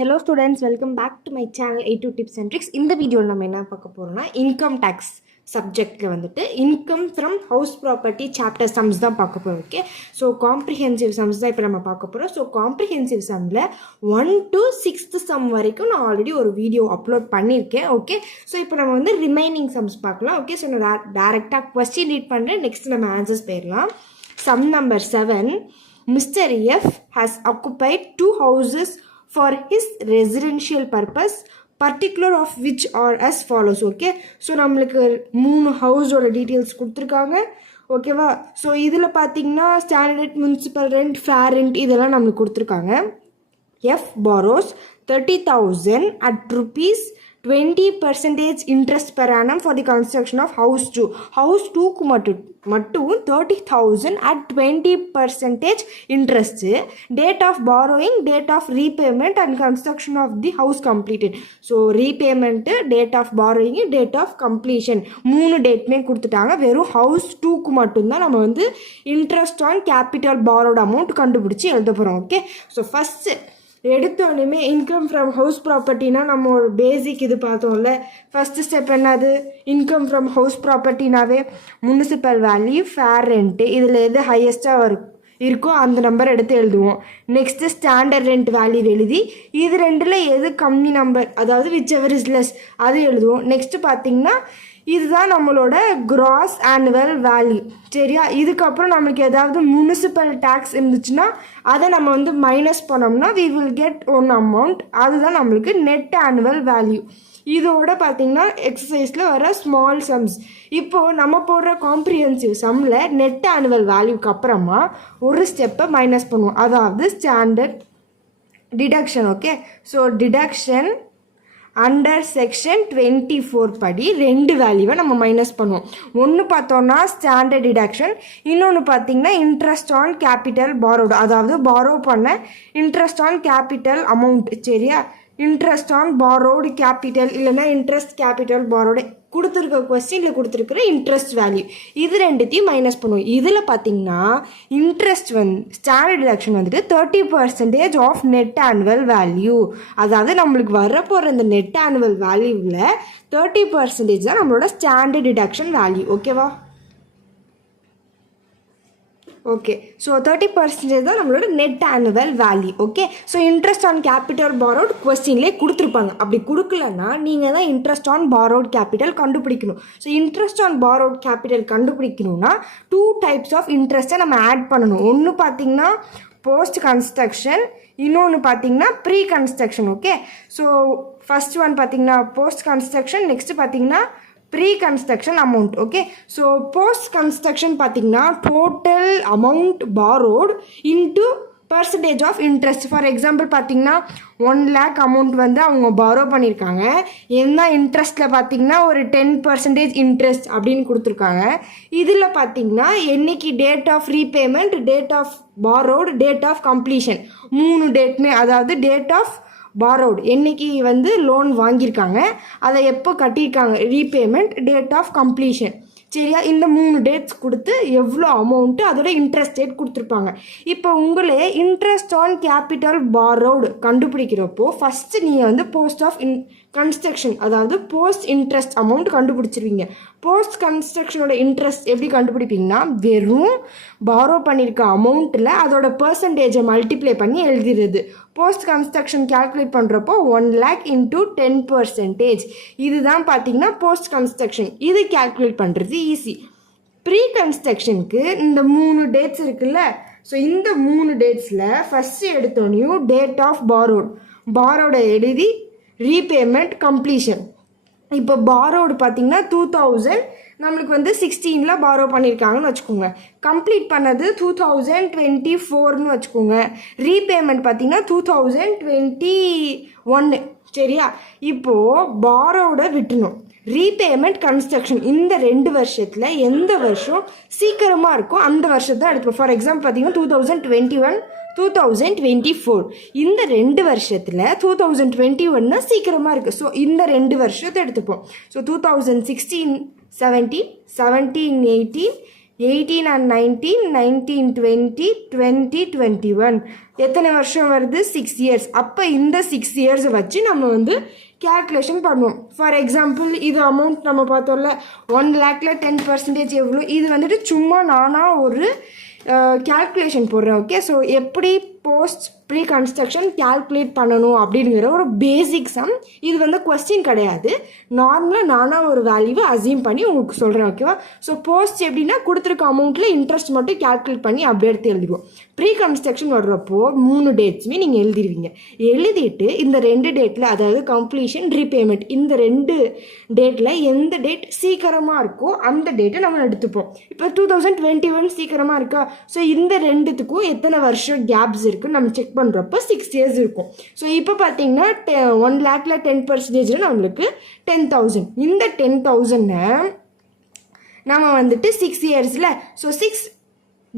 Hello students, welcome back to my channel A2 Tips and Tricks. இந்த வீடியோவில் நம்ம என்ன பார்க்க போகிறோம்னா இன்கம் டேக்ஸ் சப்ஜெக்டில் வந்துட்டு income from house property chapter sums தான் பார்க்க போகிறோம். ஓகே, ஸோ காம்ப்ரிஹென்சிவ் சம்ஸ் தான் இப்போ நம்ம பார்க்க போகிறோம். ஸோ காம்ப்ரிஹென்சிவ் சம்மில் 1 to 6th சம் வரைக்கும் நான் ஆல்ரெடி ஒரு வீடியோ அப்லோட் பண்ணியிருக்கேன். ஓகே, ஸோ இப்போ நம்ம வந்து ரிமைனிங் சம்ஸ் பார்க்கலாம். ஓகே, ஸோ நான் டேரெக்டாக கொஸ்டின் ரீட் பண்ணுறேன், நெக்ஸ்ட் நம்ம ஆன்சர்ஸ் போயிடலாம். Some number 7. Mr. F has occupied 2 houses for his residential purpose, particular of which are as follows. Okay, so நம்மளுக்கு 3 ஹவுஸோட டீட்டெயில்ஸ் கொடுத்துருக்காங்க. ஓகேவா, ஸோ இதில் பார்த்தீங்கன்னா standard, municipal rent, fair rent இதெல்லாம் நம்மளுக்கு கொடுத்துருக்காங்க. F borrows 30,000 at rupees 20% interest per annum for the construction of house 2. House 2க்கு மட்டும் 30,000 at 20% interest. Date of borrowing, date of repayment and construction of the house completed. So repayment, date of borrowing, date of completion 3 டேட்மே கொடுத்துட்டாங்க. வெறும் house 2க்கு மட்டும்தான் நம்ம வந்து interest on capital borrowed amount கண்டுபிடிச்சி எழுத போகிறோம். ஓகே, ஸோ ஃபஸ்ட்டு எடுத்தோடனே இன்கம் ஃப்ரம் ஹவுஸ் ப்ராப்பர்ட்டினா நம்ம ஒரு பேசிக் இது பார்த்தோம்ல. ஃபஸ்ட்டு ஸ்டெப் என்னது? இன்கம் ஃப்ரம் ஹவுஸ் ப்ராப்பர்ட்டினாவே முனிசிபல் வேல்யூ, ஃபேர் ரெண்ட்டு, இதில் எது ஹையஸ்ட்டாக இருக்கோ அந்த நம்பர் எடுத்து எழுதுவோம். நெக்ஸ்ட்டு ஸ்டாண்டர்ட் ரெண்ட் வேல்யூ எழுதி இது ரெண்டில் எது கம்மி நம்பர், அதாவது விச் எவர் இஸ் லெஸ் அது எழுதுவோம். நெக்ஸ்ட்டு பார்த்திங்கன்னா இதுதான் நம்மளோட கிராஸ் ஆனுவல் வேல்யூ. சரியா, இதுக்கப்புறம் நம்மளுக்கு ஏதாவது முனிசிபல் டேக்ஸ் இருந்துச்சுன்னா அதை நம்ம வந்து மைனஸ் பண்ணோம்னா we will get one amount, அதுதான் நம்மளுக்கு நெட் ஆனுவல் வேல்யூ. இதோட பார்த்திங்கன்னா எக்ஸசைஸில் வர ஸ்மால் சம்ஸ். இப்போது நம்ம போடுற காம்ப்ரிஹென்சிவ் சம்மில் நெட் ஆனுவல் வேல்யூக்கு அப்புறமா ஒரு ஸ்டெப்பை மைனஸ் பண்ணுவோம், அதாவது standard deduction. Okay, so deduction under section 24 படி 2 வேல்யூவை நம்ம மைனஸ் பண்ணுவோம். ஒன்று பார்த்தோன்னா ஸ்டாண்டர்ட் டிடக்ஷன், இன்னொன்று பார்த்தீங்கன்னா இன்ட்ரெஸ்ட் ஆன் கேபிட்டல் borrowed, அதாவது borrow பண்ண இன்ட்ரெஸ்ட் ஆன் கேபிட்டல் அமௌண்ட். சரியா, இன்ட்ரெஸ்ட் ஆன் borrowed கேபிட்டல் இல்லைன்னா இன்ட்ரெஸ்ட் கேபிட்டல் borrowed கொடுத்துருக்க கொஸ்டினில் கொடுத்துருக்குற இன்ட்ரெஸ்ட் வேல்யூ, இது ரெண்டுத்தையும் மைனஸ் பண்ணுவோம். இதில் பார்த்தீங்கன்னா இன்ட்ரெஸ்ட் ஸ்டாண்டர்ட் டிடக்ஷன் வந்துட்டு 30% ஆஃப் நெட் ஆனுவல் வேல்யூ, அதாவது நம்மளுக்கு வரப்போகிற இந்த நெட் ஆனுவல் வேல்யூவில் 30% தான் நம்மளோட ஸ்டாண்டர்ட் டிடக்ஷன் வேல்யூ. ஓகேவா? ஓகே, ஸோ 30% தான் நம்மளோட net annual value. Okay, so interest on capital borrowed கொஸ்டின்லேயே கொடுத்துருப்பாங்க. அப்படி கொடுக்கலன்னா நீங்கள் தான் இன்ட்ரெஸ்ட் ஆன் borrowed கேபிட்டல் கண்டுபிடிக்கணும். ஸோ இன்ட்ரெஸ்ட் ஆன் borrowed கேபிட்டல் கண்டுபிடிக்கணும்னா 2 டைப்ஸ் ஆஃப் இன்ட்ரெஸ்ட்டை நம்ம ஆட் பண்ணணும். ஒன்று பார்த்தீங்கன்னா போஸ்ட் கன்ஸ்ட்ரக்ஷன், இன்னொன்று பார்த்தீங்கன்னா pre construction. Okay, so first one பார்த்தீங்கன்னா போஸ்ட் கன்ஸ்ட்ரக்ஷன், நெக்ஸ்ட்டு பார்த்தீங்கன்னா pre construction amount. Okay, so post construction பார்த்தீங்கன்னா total amount borrowed into percentage of interest. For example பார்த்தீங்கன்னா 1 lakh அமௌண்ட் வந்து அவங்க borrow பண்ணியிருக்காங்க, என்ன இன்ட்ரெஸ்ட்டில் பார்த்தீங்கன்னா ஒரு 10% இன்ட்ரெஸ்ட் அப்படின்னு கொடுத்துருக்காங்க. இதில் பார்த்தீங்கன்னா என்னைக்கு date of repayment, date of borrowed, date of completion 3 டேட்மே, அதாவது டேட் ஆஃப் borrowed என்னைக்கு வந்து லோன் வாங்கியிருக்காங்க, அதை எப்போ கட்டியிருக்காங்க, ரீபேமெண்ட், டேட் ஆஃப் கம்ப்ளீஷன். சரியா, இந்த 3 டேட்ஸ் கொடுத்து எவ்வளோ அமௌண்ட்டு அதோட இன்ட்ரெஸ்ட் ரேட் கொடுத்துருப்பாங்க. இப்போ உங்களே இன்ட்ரெஸ்ட் ஆன் கேபிட்டல் borrowed கண்டுபிடிக்கிறப்போ ஃபஸ்ட்டு நீங்கள் வந்து போஸ்ட் ஆஃப் கன்ஸ்ட்ரக்ஷன், அதாவது போஸ்ட் இன்ட்ரெஸ்ட் அமௌண்ட் கண்டுபிடிச்சிருவீங்க. போஸ்ட் கன்ஸ்ட்ரக்ஷனோட இன்ட்ரெஸ்ட் எப்படி கண்டுபிடிப்பீங்கன்னா வெறும் borrow பண்ணியிருக்க அமௌண்ட்டில் அதோட பர்சன்டேஜை மல்டிப்ளை பண்ணி எழுதிடுறது. போஸ்ட் கன்ஸ்ட்ரக்ஷன் கேல்குலேட் பண்ணுறப்போ 1 lakh இன்ட்டு 10%, இதுதான் பார்த்தீங்கன்னா போஸ்ட் கன்ஸ்ட்ரக்ஷன். இது கேல்குலேட் பண்ணுறது ஈஸி. ப்ரீ கன்ஸ்ட்ரக்ஷனுக்கு இந்த 3 டேட்ஸ் இருக்குல்ல, ஸோ இந்த 3 டேட்ஸில் ஃபஸ்ட்டு எடுத்தோன்னையும் டேட் ஆஃப் borrowed எழுதி ரீபேமெண்ட் கம்ப்ளீஷன். இப்போ borrowed பார்த்தீங்கன்னா 2000 நம்மளுக்கு வந்து 16ல் borrow பண்ணியிருக்காங்கன்னு வச்சுக்கோங்க. கம்ப்ளீட் பண்ணது 2024ன்னு வச்சுக்கோங்க. ரீபேமெண்ட் பார்த்தீங்கன்னா 2021. சரியா, இப்போது borrowed விட்டுணும். ரீபேமெண்ட் கன்ஸ்ட்ரக்ஷன் இந்த 2 வருஷத்தில் எந்த வருஷம் சீக்கிரமாக இருக்கோ அந்த வருஷத்தை எடுத்துப்போம். ஃபார் எக்ஸாம்பிள் பார்த்தீங்கன்னா 2021, 2024 இந்த 2 வருஷத்தில் 2021 சீக்கிரமாக இருக்குது. ஸோ இந்த 2 வருஷத்தை எடுத்துப்போம். So 2016, 17, 17, 18, 18 and 19, 19, 20, 20, 21. எத்தனை வருஷம் வருது? 6 years. அப்போ இந்த 6 years வச்சு நம்ம வந்து கேல்குலேஷன் பண்ணுவோம். ஃபார் எக்ஸாம்பிள் இது அமௌண்ட் நம்ம பார்த்தோம்ல 1 lakhல 10% எவ்வளோ, இது வந்துட்டு சும்மா நானாக ஒரு கேல்குலேஷன் போடுறேன். ஓகே, ஸோ எப்படி போஸ்ட் ப்ரீ கன்ஸ்ட்ரக்ஷன் கேல்குலேட் பண்ணணும் அப்படிங்கிற ஒரு பேசிக் சம். இது வந்து கொஸ்டின் கிடையாது, நார்மலாக நானாக ஒரு வேல்யூவை அசியூம் பண்ணி உங்களுக்கு சொல்கிறேன். ஓகேவா? ஸோ போஸ்ட் எப்படின்னா கொடுத்துருக்க அமௌண்ட்டில் இன்ட்ரெஸ்ட் மட்டும் கேல்குலேட் பண்ணி அப்படியே எடுத்து எழுதிடுவோம். ப்ரீ கன்ஸ்ட்ரக்ஷன் வர்றப்போ 3 டேட்ஸுமே நீங்கள் எழுதிடுவீங்க. எழுதிட்டு இந்த 2 டேட்டில், அதாவது கம்ப்ளீஷன், ரீபேமெண்ட், இந்த 2 டேட்டில் எந்த டேட் சீக்கிரமாக இருக்கோ அந்த டேட்டை நம்ம எடுத்துப்போம். இப்போ 2021 சீக்கிரமாக இருக்கா, ஸோ இந்த 2த்துக்கும் எத்தனை வருஷம் கேப்ஸ் இருக்குன்னு நம்ம செக் பண்ணுறப்போ 6 years இருக்கும். ஸோ இப்போ பார்த்தீங்கன்னா 1 lakhல 10% நம்மளுக்கு 10,000. இந்த 10,000 நம்ம வந்துட்டு 6 yearsல, ஸோ 6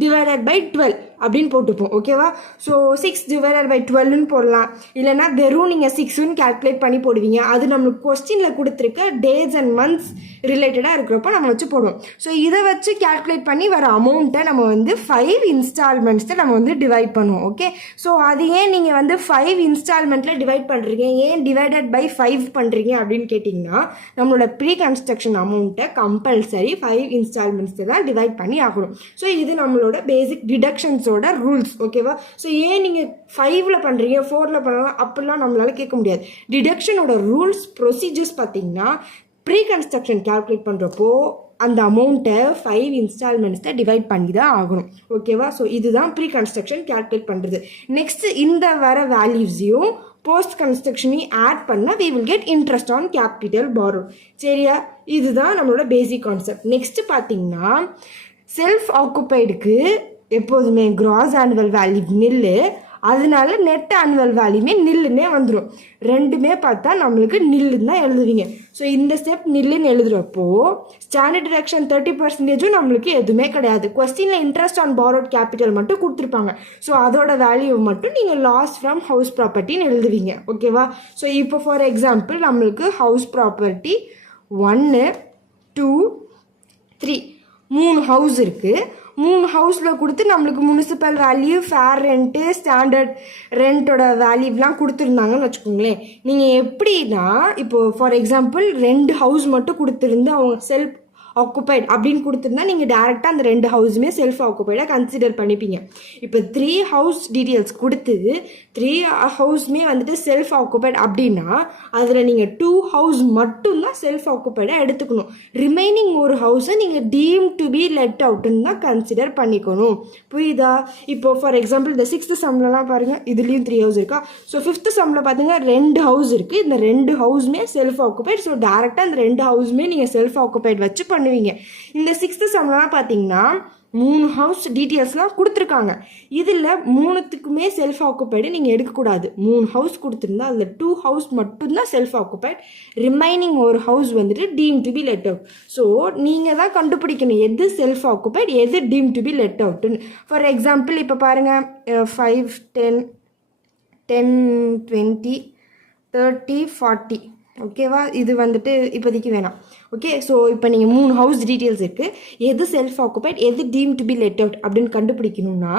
divided by 12 அப்படின்னு போட்டுப்போம். ஓகேவா? ஸோ 6 divided by 12ன்னு போடலாம், இல்லைனா வெறும் நீங்கள் 6ன்னு கேல்குலேட் பண்ணி போடுவீங்க. அது நம்மளுக்கு கொஸ்டினில் கொடுத்துருக்க டேஸ் அண்ட் மந்த்ஸ் ரிலேட்டடாக இருக்கிறப்போ நம்ம வச்சு போடுவோம். ஸோ இதை வச்சு கேல்குலேட் பண்ணி வர அமௌண்ட்டை நம்ம வந்து 5 இன்ஸ்டால்மெண்ட்ஸை நம்ம வந்து டிவைட் பண்ணுவோம். ஓகே, ஸோ அது ஏன் நீங்கள் வந்து 5 இன்ஸ்டால்மெண்ட்டில் டிவைட் பண்ணுறீங்க, ஏன் டிவைடட் பை 5 பண்ணுறீங்க அப்படின்னு கேட்டிங்கன்னா, நம்மளோட ப்ரீ கன்ஸ்ட்ரக்ஷன் அமௌண்ட்டை கம்பல்சரி 5 இன்ஸ்டால்மெண்ட்ஸை தான் டிவைட் பண்ணி ஆகணும். ஸோ இது நம்மளோட பேசிக் டிடக்ஷன்ஸ் ரூல்ஸ். ஓகேவா? ஸோ ஏன் நீங்கள் 5ல் பண்ணுறீங்க 4ல் பண்ணலாம் அப்படிலாம் நம்மளால கேட்க முடியாது. டிடக்ஷனோட ரூல்ஸ் ப்ரொசீஜர்ஸ் பார்த்தீங்கன்னா, ப்ரீ கன்ஸ்ட்ரக்ஷன் கேல்குலேட் பண்ணுறப்போ அந்த அமௌண்ட்டை 5 இன்ஸ்டால்மெண்ட்ஸை டிவைட் பண்ணி தான் ஆகணும். ஓகேவா? ஸோ இதுதான் ப்ரீ கன்ஸ்ட்ரக்ஷன் கேல்குலேட் பண்ணுறது. நெக்ஸ்ட் இந்த வர வேல்யூஸையும் போஸ்ட் கன்ஸ்ட்ரக்ஷனையும் ஆட் பண்ணால் we will get interest on capital borrowed. சரியா? இதுதான் நம்மளோட பேசிக் கான்செப்ட். நெக்ஸ்ட் பார்த்தீங்கன்னா, செல்ஃப் ஆக்குபைடுக்கு எப்போதுமே கிராஸ் ஆனுவல் வேல்யூ நில்லு, அதனால நெட் ஆனுவல் வேல்யூமே நில்லுன்னே வந்துடும். ரெண்டுமே பார்த்தா நம்மளுக்கு நில்லுன்னு தான் எழுதுவீங்க. ஸோ இந்த ஸ்டெப் நில்லுன்னு எழுதுகிறப்போ ஸ்டாண்டர்ட் டிடக்ஷன் 30% நம்மளுக்கு எதுவுமே கிடையாது. கொஸ்டினில் இன்ட்ரெஸ்ட் ஆன் பாரோட் கேபிட்டல் மட்டும் கொடுத்துருப்பாங்க. ஸோ அதோட வேல்யூ மட்டும் நீங்கள் லாஸ் ஃப்ரம் ஹவுஸ் ப்ராப்பர்ட்டின்னு எழுதுவீங்க. ஓகேவா? ஸோ இப்போ ஃபார் எக்ஸாம்பிள் நம்மளுக்கு ஹவுஸ் ப்ராப்பர்ட்டி 1, 2, 3 3 ஹவுஸ் இருக்குது. 3 ஹவுஸில் கொடுத்து நம்மளுக்கு municipal value, fair rent, standard ரெண்ட்டோட வேல்யூலாம் கொடுத்துருந்தாங்கன்னு வச்சுக்கோங்களேன். நீங்கள் எப்படின்னா, இப்போது ஃபார் எக்ஸாம்பிள் 2 ஹவுஸ் மட்டும் கொடுத்துருந்து அவங்க செல்ஃப் ஆக்குபைட் அப்படின்னு கொடுத்துருந்தா நீங்கள் டேரெக்டாக அந்த 2 ஹவுஸுமே செல்ஃப் ஆக்குபைடாக கன்சிடர் பண்ணிப்பீங்க. இப்போ 3 ஹவுஸ் டீட்டெயில்ஸ் கொடுத்து 3 ஹவுஸுமே வந்துட்டு செல்ஃப் ஆக்குபைட் அப்படின்னா அதில் நீங்கள் 2 ஹவுஸ் மட்டும்தான் செல்ஃப் ஆக்குபைடாக எடுத்துக்கணும். ரிமைனிங் ஒரு ஹவுஸை நீங்கள் டீம் டு பி லெட் அவுட்டுன்னு தான் கன்சிடர் பண்ணிக்கணும். புரியுதா? இப்போ ஃபார் எக்ஸாம்பிள் இந்த 6th சம்லலாம் பாருங்கள், இதுலேயும் 3 ஹவுஸ் இருக்கா. ஸோ 5th சம்மில் பார்த்தீங்கன்னா 2 ஹவுஸ் இருக்குது. இந்த 2 ஹவுஸுமே செல்ஃப் ஆக்குபைட். ஸோ டேரெக்டாக இந்த 2 ஹவுஸுமே நீங்கள் செல்ஃப் ஆக்குபைட் வச்சு பண்ணுவீங்க. இந்த 6th சம்லாம் பார்த்தீங்கன்னா 3 ஹவுஸ் டீட்டெயில்ஸ்லாம் கொடுத்துருக்காங்க. இதில் 3த்துக்குமே செல்ஃப் ஆக்குபைடு நீங்கள் எடுக்கக்கூடாது. 3 ஹவுஸ் கொடுத்துருந்தா அதில் 2 ஹவுஸ் மட்டும்தான் செல்ஃப் ஆக்குபைட், ரிமைனிங் ஒரு ஹவுஸ் வந்துட்டு deemed to be let out. So நீங்கள் தான் கண்டுபிடிக்கணும் எது செல்ஃப் ஆக்குபைட் எது டீம் டு பி லெட் அவுட்டுன்னு. ஃபார் எக்ஸாம்பிள் இப்போ பாருங்கள் 5, 10, 10, 20, 30, 40. ஓகேவா? இது வந்துட்டு இப்போதைக்கு வேணாம். ஓகே, ஸோ இப்போ நீங்கள் 3 ஹவுஸ் டீட்டெயில்ஸ் இருக்குது. எது செல்ஃப் ஆக்குபைட் எது deemed to be let out அப்படின்னு கண்டுபிடிக்கணும்னா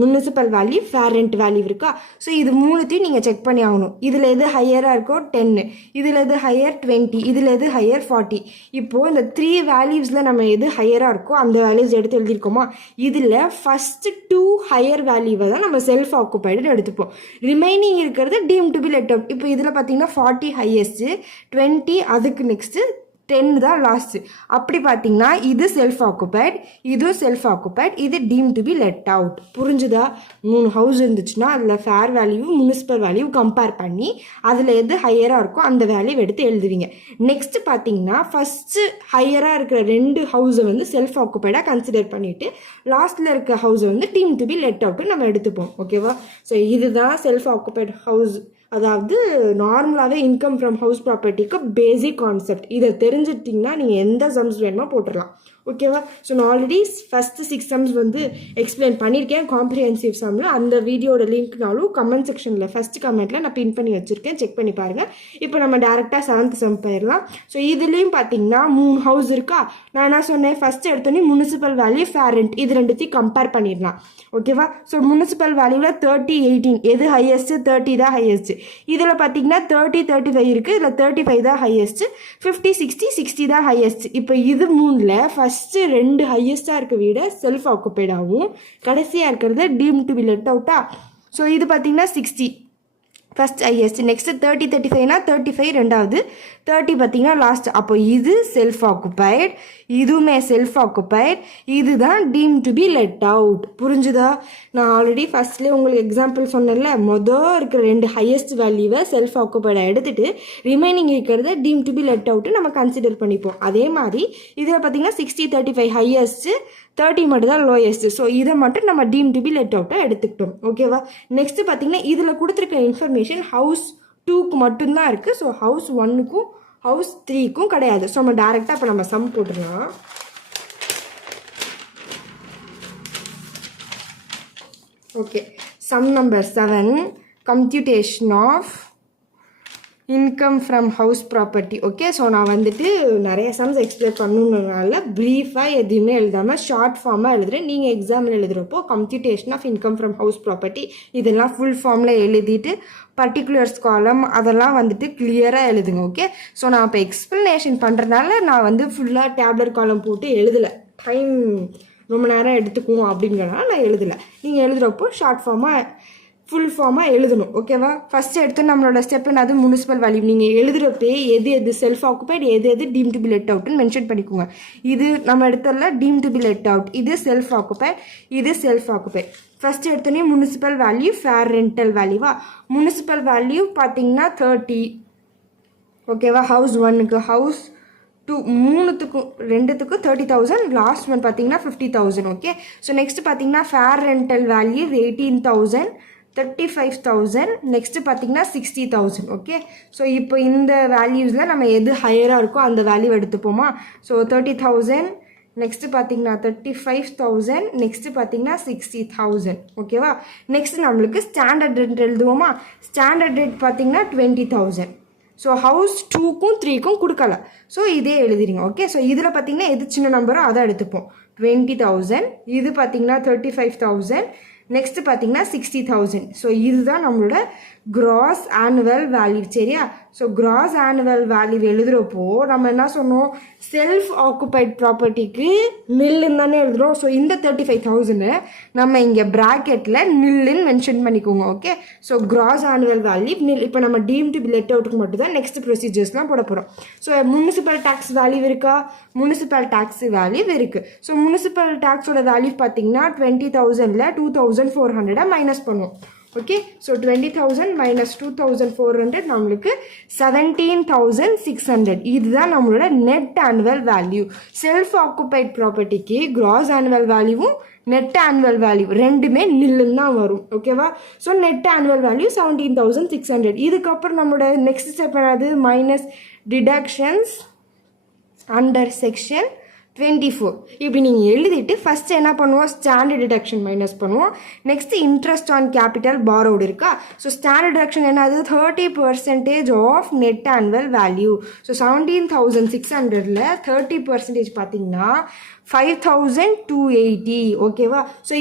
municipal value, fair rent value இருக்கா. ஸோ இது 3த்தையும் நீங்கள் செக் பண்ணி ஆகணும். இதில் எது ஹையராக இருக்கோ 10, இதில் எது ஹையர் 20, இதில் எது ஹையர் 40. இப்போது இந்த 3 வேல்யூஸில் நம்ம எது ஹையராக இருக்கோ அந்த வேல்யூஸ் எடுத்து எழுதியிருக்கோமா. இதில் ஃபஸ்ட்டு 2 ஹையர் வேல்யூவை தான் நம்ம செல்ஃப் ஆக்குபைடுன்னு எடுத்துப்போம். ரிமைனிங் இருக்கிறது deemed to be let out. இப்போ இதில் பார்த்தீங்கன்னா 40 ஹையஸ்ட்டு, 20 அதுக்கு நெக்ஸ்ட்டு, 10 தான் லாஸ்ட்டு. அப்படி பார்த்தீங்கன்னா இது செல்ஃப் ஆக்குபைட், இது செல்ஃப் ஆக்குபைட், இது deemed to be let out. புரிஞ்சுதா? 3 ஹவுஸ் இருந்துச்சுன்னா அதில் fair value municipal value compare பண்ணி அதில் எது ஹையராக இருக்கோ அந்த வேல்யூ எடுத்து எழுதுவீங்க. நெக்ஸ்ட்டு பார்த்தீங்கன்னா ஃபஸ்ட்டு ஹையராக இருக்கிற 2 ஹவுஸை வந்து செல்ஃப் ஆக்குபைடாக கன்சிடர் பண்ணிவிட்டு லாஸ்ட்டில் இருக்க ஹவுஸை வந்து deemed to be let out நம்ம எடுத்துப்போம். ஓகேவா? ஸோ இதுதான் செல்ஃப் ஆக்குபைட் ஹவுஸ், அதாவது நார்மலாகவே இன்கம் ஃப்ரம் ஹவுஸ் ப்ராப்பர்ட்டிக்கு பேசிக் கான்செப்ட். இதை தெரிஞ்சிட்டிங்கன்னா நீங்கள் எந்த சம்ஸ் வேணுமோ போட்டுடலாம். ஓகேவா? ஸோ நான் ஆல்ரெடி ஃபஸ்ட்டு 6 சம்ஸ் வந்து எக்ஸ்பிளைன் பண்ணியிருக்கேன் காம்ப்ரிஹென்சிவ் சம்மில். அந்த வீடியோட லிங்க்னாலும் கமெண்ட் செக்ஷனில் ஃபஸ்ட்டு கமெண்ட்டில் நான் பின் பண்ணி வச்சுருக்கேன், செக் பண்ணி பாருங்கள். இப்போ நம்ம டேரெக்டாக 7th சம் போயிடலாம். ஸோ இதுலேயும் பார்த்தீங்கன்னா 3 ஹவுஸ் இருக்கா. நான் என்ன சொன்னேன், ஃபஸ்ட்டு எடுத்தோன்னே முனிசிபல் வேல்யூ, ஃபேர் ரெண்ட், இது ரெண்டுத்தையும் கம்பேர் பண்ணிடலாம். ஓகேவா? ஸோ முனிசிபல் வேல்யூவில் 30, 18 எது ஹையஸ்ட்டு? 30 தான் ஹையஸ்ட்டு. இதில் பார்த்தீங்கன்னா 30, 35 இருக்குது. இதில் 35 தான் ஹையஸ்ட்டு. 50, 60, 60 தான் ஹையஸ்ட்டு. இப்போ இது 3ல் ஃபஸ்ட்டு 2 ஹையஸ்ட்டாக இருக்க விட செல்ஃப் ஆக்குப்பைடாகவும் கடைசியாக இருக்கிறது டீம் டு பி லெட் அவுட்டா. ஸோ இது பார்த்தீங்கன்னா 60 ஃபஸ்ட் ஹையஸ்ட். நெக்ஸ்ட்டு 30, 35னா 35 ரெண்டாவது, 30 பார்த்தீங்கன்னா லாஸ்ட். அப்போ இது செல்ஃப் ஆக்குப்பைட், இதுவுமே செல்ஃப் ஆக்குப்பைட், இதுதான் deemed to be let out. புரிஞ்சுதா? நான் ஆல்ரெடி ஃபஸ்ட்லேயே உங்களுக்கு எக்ஸாம்பிள் சொன்னேன்ல, இருக்கிற 2 ஹையஸ்ட் வேல்யூவை செல்ஃப் ஆக்குப்பைடை எடுத்துகிட்டு ரிமைனிங் இருக்கிறத deemed to be let out நம்ம கன்சிடர் பண்ணிப்போம். அதே மாதிரி இதில் பார்த்தீங்கன்னா 60, 35 ஹையஸ்ட்டு, 30 மட்டும் தான் லோயஸ்ட்டு. ஸோ இதை மட்டும் நம்ம டீம் டு பி லெட் அவுட்டாக எடுத்துக்கிட்டோம். ஓகேவா? நெக்ஸ்ட்டு பார்த்தீங்கன்னா இதில் கொடுத்துருக்க இன்ஃபர்மேஷன் ஹவுஸ் 2க்கு மட்டும்தான் இருக்குது. ஸோ ஹவுஸ் 1க்கும் ஹவுஸ் 3க்கும் கிடையாது. ஸோ நம்ம டேரெக்டாக இப்போ நம்ம சம் போட்டுடலாம். Okay, sum number 7, computation of income from house property. Okay, so நான் வந்துட்டு நிறைய சம்ஸ் எக்ஸ்பிளைன் பண்ணணுன்றதுனால ப்ரீஃபாக எதுவுமே எழுதாமல் ஷார்ட் ஃபார்மாக எழுதுகிறேன். நீங்கள் எக்ஸாமில் எழுதுகிறப்போ computation of income from house property இதெல்லாம் ஃபுல் ஃபார்மில் எழுதிட்டு பர்டிகுலர்ஸ் காலம் அதெல்லாம் வந்துட்டு கிளியராக எழுதுங்க. ஓகே, ஸோ நான் இப்போ எக்ஸ்ப்ளனேஷன் பண்ணுறதுனால நான் வந்து ஃபுல்லாக டேப்லெட் காலம் போட்டு எழுதலை, டைம் ரொம்ப நேரம் எடுத்துக்குவோம் அப்படிங்கிறனால நான் எழுதலை. நீங்கள் எழுதுகிறப்போ ஷார்ட் ஃபார்மாக ஃபுல் ஃபார்மாக எழுதணும். ஓகேவா? ஃபஸ்ட்டு எடுத்து நம்மளோட ஸ்டெப் என்னது, முனிசிபல் வேல்யூ. நீங்கள் எழுதுகிறப்பே எது செல்ஃப் ஆக்குபைட், எது டீம் டு பி லெட் அவுட்னு மென்ஷன் பண்ணிக்கோங்க. இது நம்ம எடுத்ததில் deemed to be let out, இது செல்ஃப் ஆக்குபைட், இது செல்ஃப் ஆக்குபைட். ஃபஸ்ட்டு எடுத்தோன்னே முனிசிபல் வேல்யூ, ஃபேர் ரெண்டல் வேல்யூவா. முனிசிபல் வேல்யூ பார்த்தீங்கன்னா 30. ஓகேவா? ஹவுஸ் 1க்கு, ஹவுஸ் 2 3த்துக்கும் 2த்துக்கும் 30,000, லாஸ்ட் ஒன் பார்த்தீங்கன்னா 50,000. ஓகே, ஸோ நெக்ஸ்ட் பார்த்தீங்கன்னா ஃபேர் ரெண்டல் வேல்யூ 18,000, 35,000, நெக்ஸ்ட்டு பார்த்தீங்கன்னா 60,000. ஓகே, ஸோ இப்போ இந்த வேல்யூஸில் நம்ம எது ஹையராக இருக்கோ அந்த வேல்யூ எடுத்துப்போமா. ஸோ 30,000, நெக்ஸ்ட்டு பார்த்தீங்கன்னா 35,000, நெக்ஸ்ட்டு பார்த்தீங்கன்னா 60,000. ஓகேவா? நெக்ஸ்ட் நம்மளுக்கு ஸ்டாண்டர்ட் ரெண்ட் எழுதுவோமா. ஸ்டாண்டர்ட் ரெண்ட் பார்த்தீங்கன்னா 20,000. ஸோ ஹவுஸ் 2க்கும் 3க்கும் கொடுக்கல, ஸோ இதே எழுதிடுங்க. ஓகே, ஸோ இதில் பார்த்தீங்கன்னா எது சின்ன நம்பரோ அதை எடுத்துப்போம். 20,000, இது பார்த்தீங்கன்னா 35,000, நெக்ஸ்ட்டு பார்த்தீங்கன்னா 60,000. ஸோ இதுதான் நம்மளோட கிராஸ் ஆனுவல் வேல்யூ. சரியா? ஸோ கிராஸ் ஆனுவல் வேல்யூ எழுதுகிறப்போ நம்ம என்ன சொன்னோம், செல்ஃப் ஆக்குபைட் ப்ராப்பர்ட்டிக்கு நில்லுன்னு தானே எழுதுகிறோம். ஸோ இந்த 35,000 நம்ம இங்கே ப்ராக்கெட்டில் நில்லுன்னு மென்ஷன் பண்ணிக்கோங்க. Okay, so gross annual value nil. இப்போ நம்ம டீம் டு பி லெட் அவுட்டுக்கு மட்டும் தான் நெக்ஸ்ட் ப்ரொசீஜர்ஸ்லாம் போட போகிறோம். ஸோ முனிசிபல் டேக்ஸ் வேல்யூ இருக்கா, முனிசிபல் டேக்ஸ் வேல்யூ இருக்குது. ஸோ முனிசிபல் டேக்ஸோட வேல்யூ பார்த்தீங்கன்னா 20,000ல் 2,400 மைனஸ் பண்ணுவோம். ஓகே, ஸோ 20,000 மைனஸ் 2,400 நம்மளுக்கு 17,600. இதுதான் நம்மளோட net annual value. Self occupied ப்ராப்பர்ட்டிக்கு கிராஸ் ஆனுவல் வேல்யூவும் நெட் ஆனுவல் வேல்யூ ரெண்டுமே நில்லுன்னு தான் வரும். ஓகேவா? So net annual value 17,600. இதுக்கப்புறம் நம்மளோட நெக்ஸ்ட் ஸ்டெப் என்னது, மைனஸ் டிடக்ஷன்ஸ் அண்டர் செக்ஷன் 24. இப்படி நீங்கள் எழுதிட்டு ஃபஸ்ட்டு என்ன பண்ணுவோம், ஸ்டாண்டர்ட் டிடக்ஷன் மைனஸ் பண்ணுவோம். Next interest on capital borrowed இருக்கா. ஸோ ஸ்டாண்டர்ட் டிடக்ஷன் என்னது, 30% of net annual value. So 17,600ல் 30% பார்த்தீங்கன்னா 5,280. ஓகேவா? ஸோ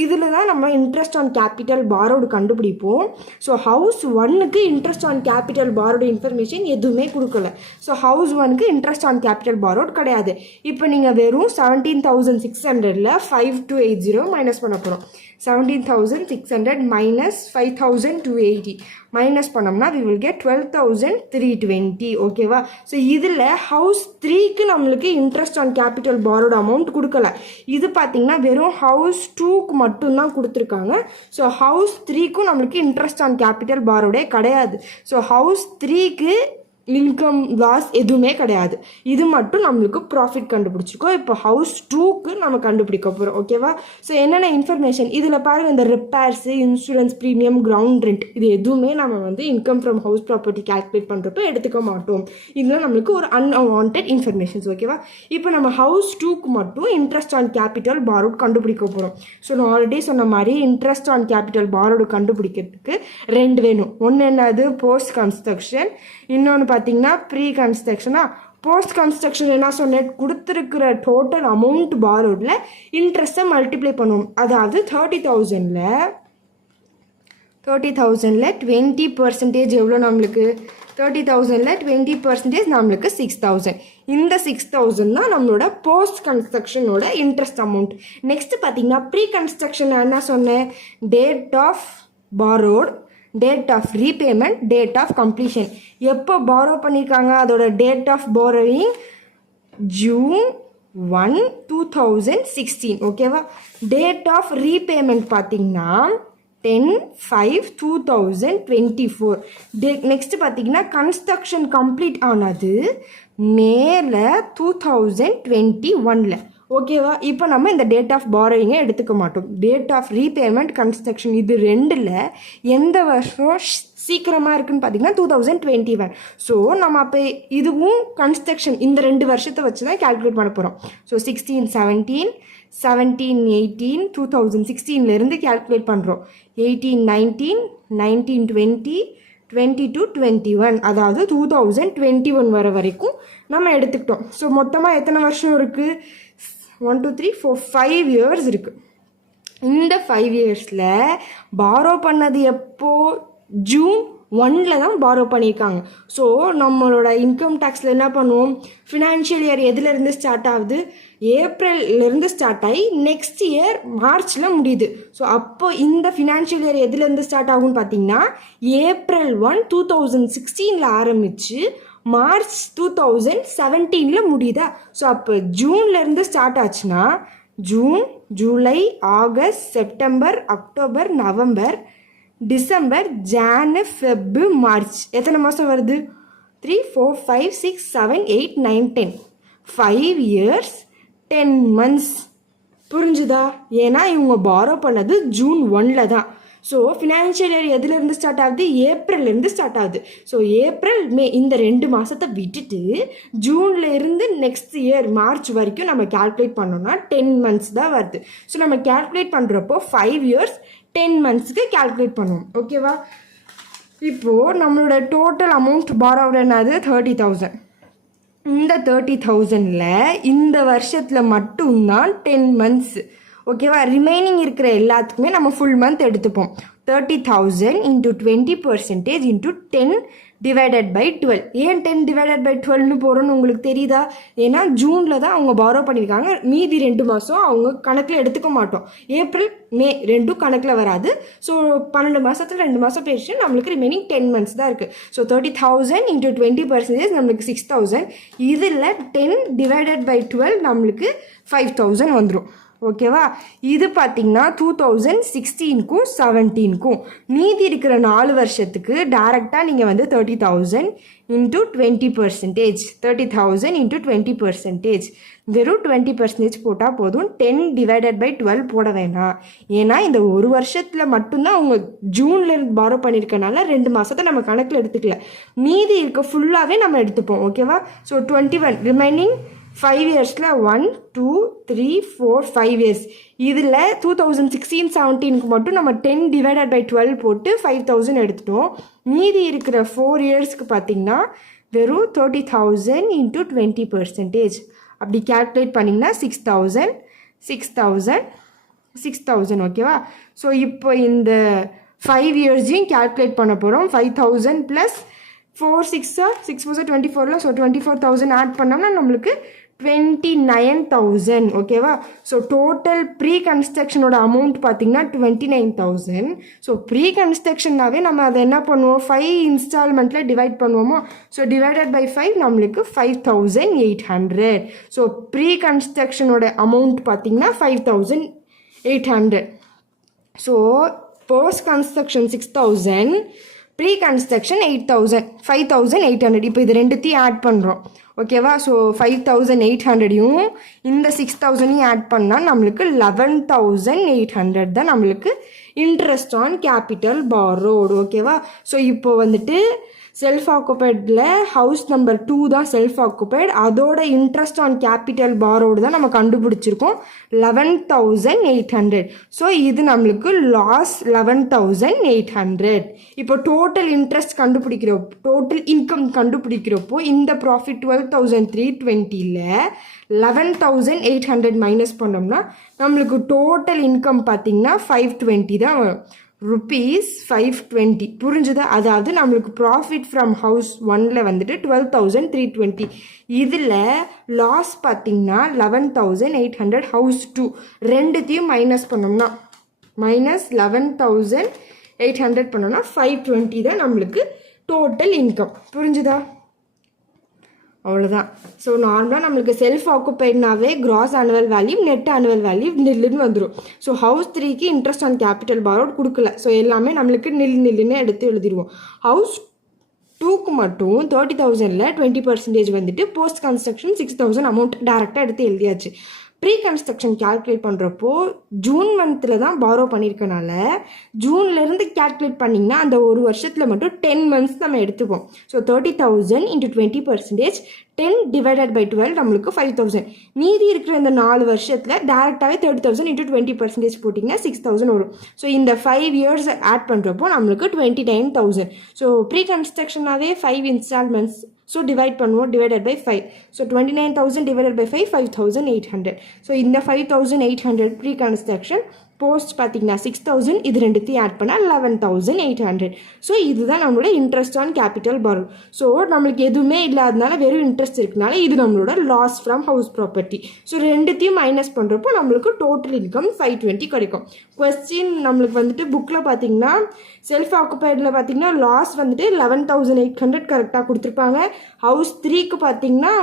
இதில் தான் நம்ம இன்ட்ரெஸ்ட் ஆன் கேபிட்டல் பாரோடு கண்டுபிடிப்போம். ஸோ ஹவுஸ் 1க்கு interest on capital borrowed information எதுவுமே கொடுக்கல. ஸோ ஹவுஸ் 1க்கு இன்ட்ரெஸ்ட் ஆன் கேபிட்டல் பாரோடு கிடையாது. இப்போ நீங்கள் வெறும் 17,600ல் 5,280 மைனஸ் பண்ண போகிறோம். 17,600 minus 5,280 மைனஸ் பண்ணோம்னா we will get 12,320. ஓகேவா? ஸோ இதில் ஹவுஸ் 3க்கு நம்மளுக்கு இன்ட்ரெஸ்ட் ஆன் கேபிட்டல் பாரோட அமௌண்ட் கொடுக்கல. இது பார்த்தீங்கன்னா வெறும் ஹவுஸ் 2க்கு மட்டும்தான் கொடுத்துருக்காங்க. ஸோ ஹவுஸ் 3க்கும் நம்மளுக்கு இன்ட்ரெஸ்ட் ஆன் கேபிட்டல் பாரோடே கிடையாது. ஸோ ஹவுஸ் 3க்கு இன்கம் லாஸ் எதுவுமே கிடையாது. இது மட்டும் நம்மளுக்கு ப்ராஃபிட் கண்டுபிடிச்சிருக்கோம். இப்போ ஹவுஸ் 2க்கு நம்ம கண்டுபிடிக்க போகிறோம். ஓகேவா? ஸோ என்னென்ன இன்ஃபர்மேஷன் இதில் பாருங்கள், இந்த ரிப்பேர்ஸு, இன்சூரன்ஸ் ப்ரீமியம், கிரவுண்ட் ரெண்ட், இது எதுவுமே நம்ம வந்து income from house property calculate பண்ணுறப்ப எடுத்துக்க மாட்டோம். இதெல்லாம் நம்மளுக்கு ஒரு அன்வான்ட் இன்ஃபர்மேஷன்ஸ். ஓகேவா? இப்போ நம்ம ஹவுஸ் 2க்கு மட்டும் இன்ட்ரெஸ்ட் ஆன் கேபிட்டல் பாரோட் கண்டுபிடிக்க போகிறோம். ஸோ நான் ஆல்ரெடி சொன்ன மாதிரி இன்ட்ரெஸ்ட் ஆன் கேபிட்டல் பாரோடு கண்டுபிடிக்கிறதுக்கு 2 வேணும். ஒன்று என்னது, போஸ்ட் கன்ஸ்ட்ரக்ஷன், இன்னொன்று பார்த்தீங்கன்னா ப்ரீ கன்ஸ்ட்ரக்ஷனா. போஸ்ட் கன்ஸ்ட்ரக்ஷன் என்ன சொன்னேன், கொடுத்துருக்கிற டோட்டல் அமௌண்ட் பாரோடில் இன்ட்ரெஸ்ட்டை மல்டிப்ளை பண்ணுவோம். அதாவது 30,000ல் 20% எவ்வளோ நம்மளுக்கு, 30,000ல் 20% நம்மளுக்கு 6,000. இந்த 6,000 தான் நம்மளோட போஸ்ட் கன்ஸ்ட்ரக்ஷனோட இன்ட்ரெஸ்ட் அமௌண்ட். நெக்ஸ்ட் பார்த்தீங்கன்னா ப்ரீ கன்ஸ்ட்ரக்ஷன் என்ன சொன்னேன், date of borrowed, date of repayment, date of completion. எப்போ பாரோ பண்ணியிருக்காங்க, அதோட டேட் ஆஃப் பாரோயிங் June 1, 2016. ஓகேவா? டேட் ஆஃப் ரீபேமெண்ட் பார்த்தீங்கன்னா 10/5/2024. நெக்ஸ்ட் பார்த்தீங்கன்னா கன்ஸ்ட்ரக்ஷன் கம்ப்ளீட் ஆனது மேல 2021. ஓகேவா? இப்போ நம்ம இந்த டேட் ஆஃப் பாரோயிங்கை எடுத்துக்க மாட்டோம். டேட் ஆஃப் ரீபேமெண்ட், கன்ஸ்ட்ரக்ஷன், இது ரெண்டில் எந்த வருஷம் சீக்கிரமாக இருக்குன்னு பார்த்தீங்கன்னா 2021. ஸோ நம்ம அப்போ இதுவும் கன்ஸ்ட்ரக்ஷன் இந்த 2 வருஷத்தை வச்சு தான் கால்குலேட் பண்ண போகிறோம். ஸோ 16-17, 17-18, 2016லேருந்து கால்குலேட் பண்ணுறோம். 18-19, 19-20, 20-21, அதாவது 2021 வர வரைக்கும் நம்ம எடுத்துக்கிட்டோம். ஸோ மொத்தமாக எத்தனை வருஷம் இருக்குது, 1 2 3 4 5 இயர்ஸ் இருக்குது. இந்த 5 இயர்ஸில் பாரோ பண்ணது எப்போ, June 1 தான் பாரோ பண்ணியிருக்காங்க. ஸோ நம்மளோட இன்கம் டேக்ஸில் என்ன பண்ணுவோம், ஃபினான்ஷியல் இயர் எதுலேருந்து ஸ்டார்ட் ஆகுது, ஏப்ரல்லேருந்து ஸ்டார்ட் ஆகி நெக்ஸ்ட் இயர் மார்ச்சில் முடியுது. ஸோ அப்போ இந்த ஃபினான்ஷியல் இயர் எதுலேருந்து ஸ்டார்ட் ஆகும்னு பார்த்தீங்கன்னா April 1, 2016 ஆரம்பித்து மார்ச் 2017 முடியுதா. ஸோ அப்போ ஜூன்லேருந்து ஸ்டார்ட் ஆச்சுன்னா June, July, August, September, October, November, December, Jan, Feb, March, எத்தனை மாதம் வருது, 3 4 5 6 7 8 9 10, 5 இயர்ஸ் 10 months. புரிஞ்சுதா? ஏன்னா இவங்க பாரோ பண்ணது June 1 தான். ஸோ ஃபினான்ஷியல் இயர் எதுலேருந்து ஸ்டார்ட் ஆகுது, ஏப்ரல்லேருந்து ஸ்டார்ட் ஆகுது. ஸோ ஏப்ரல், மே இந்த 2 மாதத்தை விட்டுட்டு ஜூன்லேருந்து நெக்ஸ்ட் இயர் மார்ச் வரைக்கும் நம்ம கால்குலேட் பண்ணோம்னா 10 months தான் வருது. ஸோ நம்ம கால்குலேட் பண்ணுறப்போ 5 இயர்ஸ் 10 monthsக்கு கால்குலேட் பண்ணுவோம். ஓகேவா? இப்போது நம்மளோட டோட்டல் அமௌண்ட் பாரோட என்னது, 30,000. இந்த 30,000ல் இந்த வருஷத்தில் மட்டும்தான் 10 months. ஓகேவா? ரிமைனிங் இருக்கிற எல்லாத்துக்குமே நம்ம ஃபுல் மந்த் எடுத்துப்போம். 30,000 into 20% into 10 divided by 12. ஏன் 10 divided by 12னு போகிறோன்னு உங்களுக்கு தெரியுதா? ஏன்னா ஜூனில் தான் அவங்க பாரோ பண்ணியிருக்காங்க. மீதி 2 மாதம் அவங்க கணக்கில் எடுத்துக்க மாட்டோம். ஏப்ரல், மே 2 கணக்கில் வராது. ஸோ 12 மாதத்தில் 2 மாதம் போயிடுச்சு, நம்மளுக்கு ரிமைனிங் 10 months தான் இருக்குது. ஸோ 30,000 into 20% நம்மளுக்கு 6,000. இதில் 10 divided by 12 நம்மளுக்கு 5,000 வந்துடும். ஓகேவா? இது பார்த்தீங்கன்னா 2016க்கும் 17க்கும். மீதி இருக்கிற 4 வருஷத்துக்கு டைரெக்டாக நீங்கள் வந்து 30,000 into 20%, 30,000 into 20%, வெறும் 20% போட்டால் போதும். 10 divided by 12 போட வேணாம். ஏன்னா இந்த ஒரு வருஷத்தில் மட்டும்தான் அவங்க ஜூனில் பாரோ பண்ணியிருக்கனால 2 மாதத்தை நம்ம கணக்கில் எடுத்துக்கல. மீதி இருக்க ஃபுல்லாகவே நம்ம எடுத்துப்போம். ஓகேவா? ஸோ 21 ரிமைனிங் 5 இயர்ஸில் 1 2 3 4 5 இயர்ஸ். இதில் 2016-17க்கு மட்டும் நம்ம 10 divided by 12 போட்டு 5,000 எடுத்துட்டோம். மீதி இருக்கிற 4 இயர்ஸ்க்கு பார்த்திங்கன்னா வெறும் 30,000 into 20%. அப்படி கால்குலேட் பண்ணிங்கன்னா 6,000 6,000 6,000. ஓகேவா? ஸோ இப்போ இந்த 5 இயர்ஸையும் கால்குலேட் பண்ண போகிறோம். 5,000 ப்ளஸ் 4 6 6 4 24. ஸோ 24,000 ஆட் பண்ணோம்னா நம்மளுக்கு 29,000. ஓகேவா? ஸோ டோட்டல் ப்ரீ கன்ஸ்ட்ரக்ஷனோட அமௌண்ட் பார்த்திங்கன்னா 29,000. ஸோ ப்ரீ கன்ஸ்ட்ரக்ஷன்னாவே நம்ம அதை என்ன பண்ணுவோம், 5 இன்ஸ்டால்மெண்ட்டில் டிவைட் பண்ணுவோமோ. ஸோ டிவைடட் பை 5 நம்மளுக்கு 5,800. ஸோ ப்ரீ கன்ஸ்ட்ரக்ஷனோட அமௌண்ட் பார்த்திங்கன்னா 5,800. So post construction 6,000, pre construction 5800 இப்போ இது ரெண்டுத்தையும் ஆட் பண்ணுறோம் ஓகேவா. ஸோ 5800யும் இந்த 6000யும் ஆட் பண்ணால் நம்மளுக்கு 11800 தான் நம்மளுக்கு இன்ட்ரெஸ்ட் ஆன் கேபிட்டல் பாரோடு ஓகேவா. ஸோ இப்போ வந்துட்டு செல்ஃப் ஆக்குபைடில் ஹவுஸ் நம்பர் 2 தான் செல்ஃப் ஆக்குபைட், அதோட இன்ட்ரெஸ்ட் ஆன் கேபிட்டல் பாரோடு தான் நம்ம கண்டுபிடிச்சிருக்கோம் 11800. ஸோ இது நம்மளுக்கு லாஸ் 11800. இப்போ டோட்டல் இன்ட்ரெஸ்ட் டோட்டல் இன்கம் கண்டுபிடிக்கிறப்போ இந்த ப்ராஃபிட் 12,320ல் 11,800 மைனஸ் பண்ணோம்னா நம்மளுக்கு டோட்டல் இன்கம் பார்த்திங்கன்னா 520 தான் வரும். ₹520 புரிஞ்சுதா. அதாவது நம்மளுக்கு ப்ராஃபிட் ஃப்ரம் ஹவுஸ் 1ல் வந்துட்டு 12,320, இதில் லாஸ் பார்த்திங்கன்னா 11,800. ஹவுஸ் 2 ரெண்டுத்தையும் மைனஸ் பண்ணோம்னா மைனஸ் 11,800 பண்ணோம்னா 520 தான் நம்மளுக்கு டோட்டல் இன்கம். புரிஞ்சுதா. அவ்வளோதான். ஸோ நார்மலாக நம்மளுக்கு செல்ஃப் ஆக்குபைட்னாவே gross annual value net annual value நில்லுன்னு வந்துடும். ஸோ ஹவுஸ் 3க்கு இன்ட்ரெஸ்ட் ஆன் கேபிட்டல் பாரோட் கொடுக்கல. ஸோ எல்லாமே நம்மளுக்கு நில்லுன்னு எடுத்து எழுதிடுவோம். ஹவுஸ் 2க்கு மட்டும் 30,000ல் 20% வந்துட்டு போஸ்ட் கன்ஸ்ட்ரக்ஷன் 6,000 அமௌண்ட் டேரெக்டாக எடுத்து எழுதியாச்சு. ப்ரீ கன்ஸ்ட்ரக்ஷன் கேல்குலேட் பண்ணுறப்போ ஜூன் மந்தில் தான் பாரோ பண்ணியிருக்கனால ஜூன்லேருந்து கேல்குலேட் பண்ணிங்கன்னா அந்த ஒரு வருஷத்தில் மட்டும் 10 months நம்ம எடுத்துப்போம். ஸோ 30,000 into 20%, 10 divided by 12 நம்மளுக்கு 5,000. மீதி இருக்கிற இந்த 4 வருஷத்தில் டேரெக்டாகவே 30,000 into 20% போட்டிங்கன்னா 6,000 வரும். ஸோ இந்த 5 years ஆட் பண்ணுறப்போ நம்மளுக்கு 29,000. ஸோ ப்ரீ கன்ஸ்ட்ரக்ஷனாகவே 5 installments. ஸோ டிவைட் பண்ணுவோம், divided by 5. So 29,000 divided by 5 5,800. So இந்த 5,800 ப்ரீ கன்ஸ்ட்ரக்ஷன், போஸ்ட் பார்த்தீங்கன்னா 6,000, இது ரெண்டுத்தையும் ஆட் பண்ணால் 11,800. ஸோ இதுதான் நம்மளோட interest on capital borrow. So நம்மளுக்கு எதுவுமே இல்லாதனால வெறும் இன்ட்ரெஸ்ட் இருக்குனால இது நம்மளோட loss from house property. So ரெண்டுத்தையும் மைனஸ் பண்ணுறப்போ நம்மளுக்கு டோட்டல் இன்கம் 520 கிடைக்கும். கொஸ்டின் நம்மளுக்கு வந்துட்டு புக்கில் பார்த்தீங்கன்னா செல்ஃப் ஆக்குபைடில் பார்த்தீங்கன்னா லாஸ் வந்துட்டு 11,800 கரெக்டாக கொடுத்துருப்பாங்க. ஹவுஸ் 3க்கு பார்த்தீங்கன்னா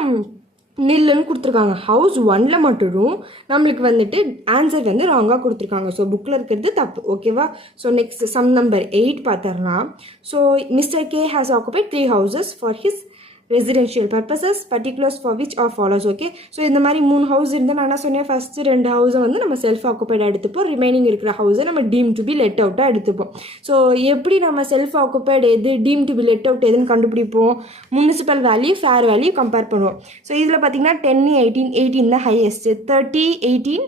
நில்லுன்னு கொடுத்துருக்காங்க. ஹவுஸ் 1ல் மட்டும் நம்மளுக்கு வந்துட்டு ஆன்சர் வந்து ராங்காக கொடுத்துருக்காங்க. ஸோ புக்கில் இருக்கிறது தப்பு ஓகேவா. ஸோ நெக்ஸ்ட் சம் நம்பர் 8 பார்த்துடலாம். So mister K has occupied 3 houses for his residential purposes, particulars for which are follows. Okay. So இந்த மாதிரி 3 ஹவுஸ் இருந்தால் நான் என்ன சொன்னேன், ஃபஸ்ட்டு 2 ஹவுஸை வந்து நம்ம செல்ஃப் ஆக்குபைடாக எடுத்துப்போம், ரிமைனிங் இருக்கிற ஹவுஸை நம்ம டீம் டு பி லெட் அவுட்டாக எடுத்துப்போம். ஸோ எப்படி நம்ம செல்ஃப் ஆக்குபைடு எது deemed to be let out எதுன்னு கண்டுபிடிப்போம், municipal value fair value compare பண்ணுவோம். ஸோ இதில் பார்த்தீங்கன்னா 10 18 தான் ஹையஸ்ட்டு, 30 18